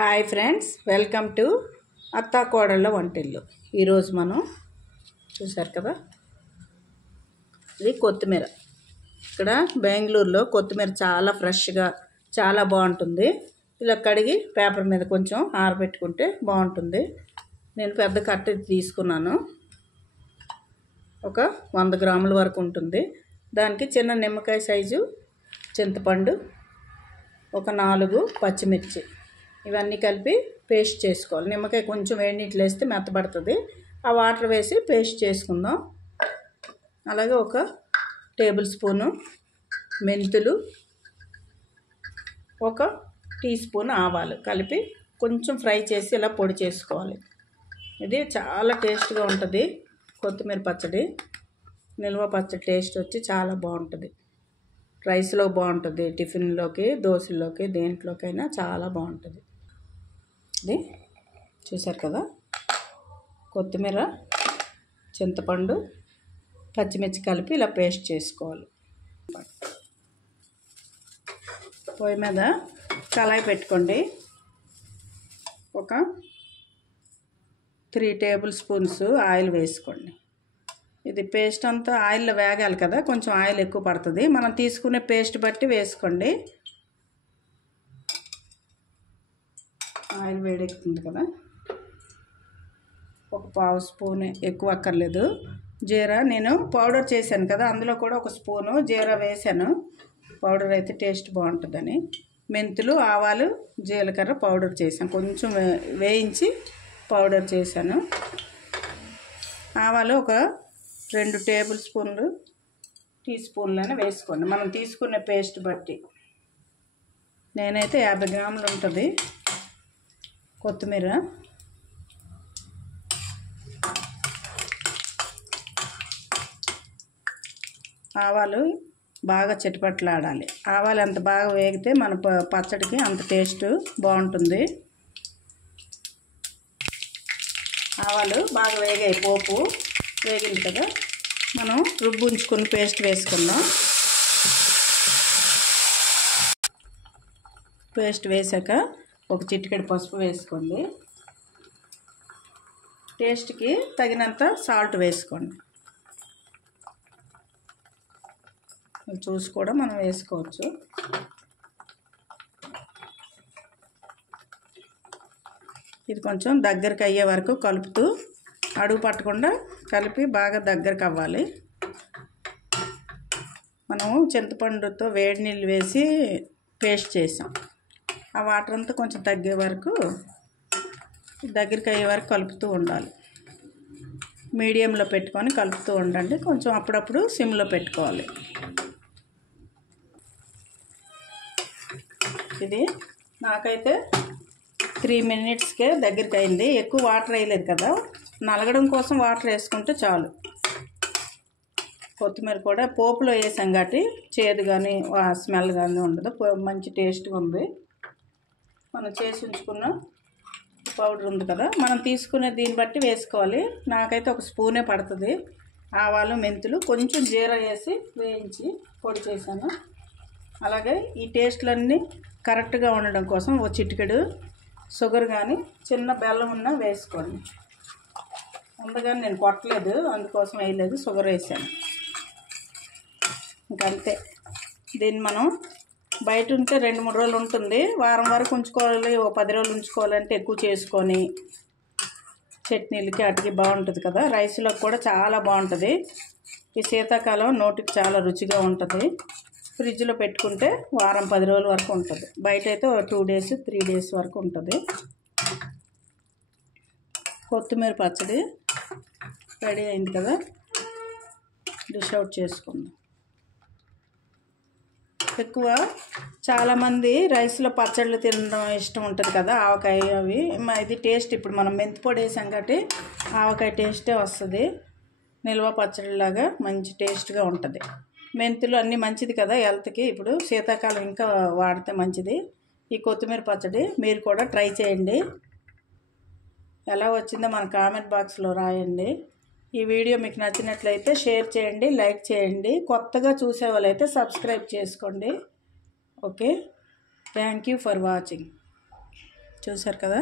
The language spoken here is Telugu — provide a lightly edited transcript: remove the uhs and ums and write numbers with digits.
హాయ్ ఫ్రెండ్స్, వెల్కమ్ టు అత్తా కోడళ్ళ వంటిల్లు. ఈరోజు మనం చూసారు కదా, ఇది కొత్తిమీర. ఇక్కడ బెంగళూరులో కొత్తిమీర చాలా ఫ్రెష్గా చాలా బాగుంటుంది. ఇలా కడిగి పేపర్ మీద కొంచెం ఆరబెట్టుకుంటే బాగుంటుంది. నేను పెద్ద కట్ట తీసుకున్నాను, ఒక 100 గ్రాముల వరకు ఉంటుంది. దానికి చిన్న నిమ్మకాయ సైజు చింతపండు, ఒక 4 పచ్చిమిర్చి, ఇవన్నీ కలిపి పేస్ట్ చేసుకోవాలి. నిమ్మకాయ కొంచెం వేడి నీళ్ళు వేస్తే మెత్తబడుతుంది. ఆ వాటర్ వేసి పేస్ట్ చేసుకుందాం. అలాగే ఒక టేబుల్ స్పూను మెంతులు, ఒక టీ స్పూన్ ఆవాలు కలిపి కొంచెం ఫ్రై చేసి ఇలా పొడి చేసుకోవాలి. ఇది చాలా టేస్ట్గా ఉంటుంది. కొత్తిమీర పచ్చడి, నిల్వ పచ్చడి టేస్ట్ వచ్చి చాలా బాగుంటుంది. రైస్లో బాగుంటుంది, టిఫిన్లోకి, దోశల్లోకి, దేంట్లోకైనా చాలా బాగుంటుంది. ఇది చూసారు కదా, కొత్తిమీర, చింతపండు, పచ్చిమిర్చి కలిపి ఇలా పేస్ట్ చేసుకోవాలి. పొయ్యి మీద కళాయి పెట్టుకోండి. ఒక 3 టేబుల్ స్పూన్స్ ఆయిల్ వేసుకోండి. ఇది పేస్ట్ అంతా ఆయిల్లో వేగాలి కదా, కొంచెం ఆయిల్ ఎక్కువ పడుతుంది. మనం తీసుకునే పేస్ట్ బట్టి వేసుకోండి. ఆయిల్ వేడెక్కుతుంది కదా, ఒక 1/2 స్పూన్, ఎక్కువ అక్కర్లేదు. జీరా నేను పౌడర్ చేశాను కదా, అందులో కూడా ఒక స్పూను జీరా వేసాను. పౌడర్ అయితే టేస్ట్ బాగుంటుందని. మెంతులు, ఆవాలు, జీలకర్ర పౌడర్ చేశాను, కొంచెం వేయించి పౌడర్ చేశాను. ఆవాలు ఒక 2 టేబుల్ స్పూన్లు, టీ స్పూన్లను వేసుకోండి మనం తీసుకునే పేస్ట్ బట్టి. నేనైతే 50 గ్రాములు ఉంటుంది. కొత్తిమీర, ఆవాలు బాగా చిటపట్లాడాలి. ఆవాలు ఎంత బాగా వేగితే మన పచ్చడికి అంత టేస్ట్ బాగుంటుంది. ఆవాలు బాగా వేగాయి, పోపు వేగింది కదా, మనం రుబ్బుంచుకుని పేస్ట్ వేసుకుందాం. పేస్ట్ వేసాక ఒక చిటికెడు పసుపు వేసుకోండి. టేస్ట్కి తగినంత సాల్ట్ వేసుకోండి. చూసి కూడా మనం వేసుకోవచ్చు. ఇది కొంచెం దగ్గరికి అయ్యే వరకు కలుపుతూ, అడుగు పట్టకుండా కలిపి బాగా దగ్గరకు అవ్వాలి. మనము చింతపండుతో వేడి నీళ్ళు వేసి పేస్ట్ చేసాం. ఆ వాటర్ అంతా కొంచెం తగ్గే వరకు, దగ్గరికి అయ్యే వరకు కలుపుతూ ఉండాలి. మీడియంలో పెట్టుకొని కలుపుతూ ఉండండి. కొంచెం అప్పుడప్పుడు సిమ్లో పెట్టుకోవాలి. ఇది నాకైతే 3 మినిట్స్కే దగ్గరికి అయింది. ఎక్కువ వాటర్ వేయలేదు కదా, నలగడం కోసం వాటర్ వేసుకుంటే చాలు. కొత్తిమీర కూడా పోపులో వేసాం కాబట్టి చేదు కానీ స్మెల్ కానీ ఉండదు, మంచి టేస్ట్గా ఉంది. మనం చేసి ఉంచుకున్న పౌడర్ ఉంది కదా, మనం తీసుకునే దీన్ని బట్టి వేసుకోవాలి. నాకైతే ఒక స్పూనే పడుతుంది. ఆవాలు, మెంతులు, కొంచెం జీరా వేసి వేయించి పొడి చేశాను. అలాగే ఈ టేస్ట్లన్నీ కరెక్ట్గా ఉండడం కోసం ఒక చిటికెడు షుగర్ కానీ చిన్న బెల్లం ఉన్నా వేసుకోండి. అందుకని నేను కొట్టలేదు, అందుకోసం వేయలేదు, షుగర్ వేసాను. ఇంకంతే. దీన్ని మనం బయట ఉంటే 2-3 రోజులు ఉంటుంది, వారం వరకు ఉంచుకోవాలి. 10 రోజులు ఉంచుకోవాలంటే ఎక్కువ చేసుకొని చట్నీలకి అటుకి బాగుంటుంది కదా, రైస్లోకి కూడా చాలా బాగుంటుంది. ఈ శీతాకాలం నోటికి చాలా రుచిగా ఉంటుంది. ఫ్రిడ్జ్లో పెట్టుకుంటే వారం 10 రోజుల వరకు ఉంటుంది. బయట అయితే 2 డేస్ 3 డేస్ వరకు ఉంటుంది. కొత్తిమీర పచ్చడి రెడీ అయింది కదా, డిష్ అవుట్ చేసుకుందాం. ఎక్కువ చాలామంది రైస్లో పచ్చళ్ళు తినడం ఇష్టం ఉంటుంది కదా, ఆవకాయ అవి. ఇది టేస్ట్ ఇప్పుడు మనం మెంతిపొడి వేసాం కాబట్టి ఆవకాయ టేస్టే వస్తుంది. నిల్వ పచ్చడిలాగా మంచి టేస్ట్గా ఉంటుంది. మెంతులు అన్నీ మంచిది కదా హెల్త్కి. ఇప్పుడు శీతాకాలం ఇంకా వాడితే మంచిది. ఈ కొత్తిమీర పచ్చడి మీరు కూడా ట్రై చేయండి. ఎలా వచ్చిందో మన కామెంట్ బాక్స్లో రాయండి. ఈ వీడియో మీకు నచ్చినట్లయితే షేర్ చేయండి, లైక్ చేయండి. కొత్తగా చూసే వాళ్ళైతే సబ్స్క్రైబ్ చేసుకోండి. Okay, thank you for watching. చూసారు కదా.